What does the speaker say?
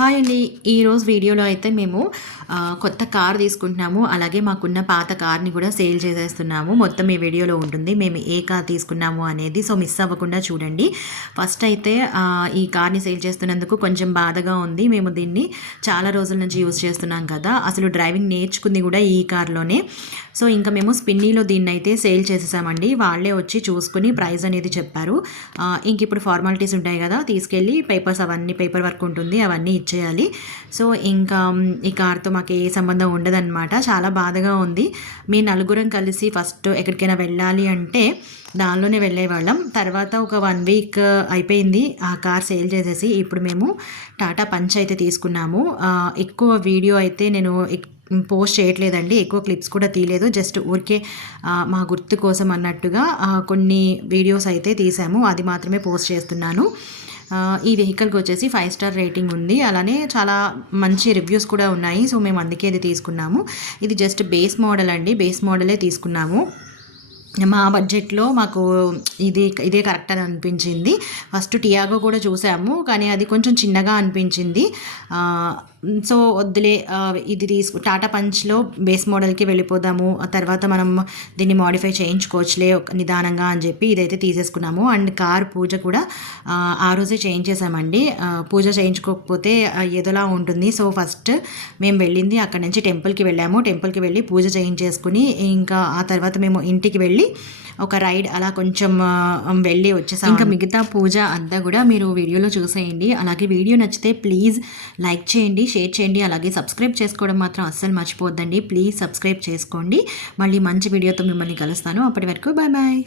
Hi అండి. ఈరోజు వీడియోలో అయితే మేము కొత్త కార్ తీసుకుంటున్నాము. అలాగే మాకున్న పాత కార్ని కూడా సేల్ చేసేస్తున్నాము. మొత్తం ఈ వీడియోలో ఉంటుంది మేము ఏ కార్ తీసుకున్నాము అనేది. సో మిస్ అవ్వకుండా చూడండి. ఫస్ట్ అయితే ఈ కార్ని సేల్ చేస్తున్నందుకు కొంచెం బాధగా ఉంది. మేము దీన్ని చాలా రోజుల నుంచి యూజ్ చేస్తున్నాం కదా, అసలు డ్రైవింగ్ నేర్చుకుంది కూడా ఈ కార్లోనే. సో ఇంకా మేము స్పిన్నీలో దీన్ని అయితే సేల్ చేసేసామండి. వాళ్ళే వచ్చి చూసుకుని ప్రైస్ అనేది చెప్పారు. ఇంక ఇప్పుడు ఫార్మాలిటీస్ ఉంటాయి కదా, తీసుకెళ్ళి పేపర్స్ అవన్నీ పేపర్ వర్క్ ఉంటుంది, అవన్నీ ఇచ్చేయాలి. సో ఇంకా ఈ కార్తో మాకు ఏ సంబంధం ఉండదన్నమాట. చాలా బాధగా ఉంది. మీ నలుగురం కలిసి ఫస్ట్ ఎక్కడికైనా వెళ్ళాలి అంటే దానిలోనే వెళ్ళేవాళ్ళం. తర్వాత ఒక 1 వీక్ అయిపోయింది ఆ కార్ సేల్ చేసేసి. ఇప్పుడు మేము టాటా పంచ్ అయితే తీసుకున్నాము. ఎక్కువ వీడియో అయితే నేను పోస్ట్ చేయట్లేదండి, ఎక్కువ క్లిప్స్ కూడా తీయలేదు. జస్ట్ ఊరికే మా గుర్తు కోసం అన్నట్టుగా కొన్ని వీడియోస్ అయితే తీసాము, అది మాత్రమే పోస్ట్ చేస్తున్నాను. ఈ వెహికల్కి వచ్చేసి 5 స్టార్ రేటింగ్ ఉంది, అలానే చాలా మంచి రివ్యూస్ కూడా ఉన్నాయి. సో మేము అందుకే ఇది తీసుకున్నాము. ఇది జస్ట్ బేస్ మోడల్ అండి, బేస్ మోడలే తీసుకున్నాము. మా బడ్జెట్లో మాకు ఇదే కరెక్ట్ అని అనిపించింది. ఫస్ట్ టియాగో కూడా చూసాము, కానీ అది కొంచెం చిన్నగా అనిపించింది. సో వద్దులే, ఇది టాటా పంచ్లో బేస్ మోడల్కి వెళ్ళిపోదాము, ఆ తర్వాత మనం దీన్ని మోడిఫై చేయించుకోవచ్చులే నిదానంగా అని చెప్పి ఇదైతే తీసేసుకున్నాము. అండ్ కార్ పూజ కూడా ఆ రోజే చేయించేసామండి. పూజ చేయించుకోకపోతే ఏదోలా ఉంటుంది. సో ఫస్ట్ మేము వెళ్ళింది అక్కడ నుంచి టెంపుల్కి వెళ్ళాము. టెంపుల్కి వెళ్ళి పూజ చేయించేసుకుని ఇంకా ఆ తర్వాత మేము ఇంటికి వెళ్ళి ఒక రైడ్ అలా కొంచెం వెళ్ళి వచ్చేసాం. ఇంకా మిగతా పూజ అంతా కూడా మీరు వీడియోలో చూసేయండి. అలాగే వీడియో నచ్చితే ప్లీజ్ లైక్ చేయండి, షేర్ చేయండి, అలాగే సబ్స్క్రైబ్ చేసుకోవడం మాత్రం అస్సలు మర్చిపోద్దండి. ప్లీజ్ సబ్స్క్రైబ్ చేసుకోండి. మళ్ళీ మంచి వీడియోతో మిమ్మల్ని కలుస్తాను. అప్పటి వరకు బాయ్ బాయ్.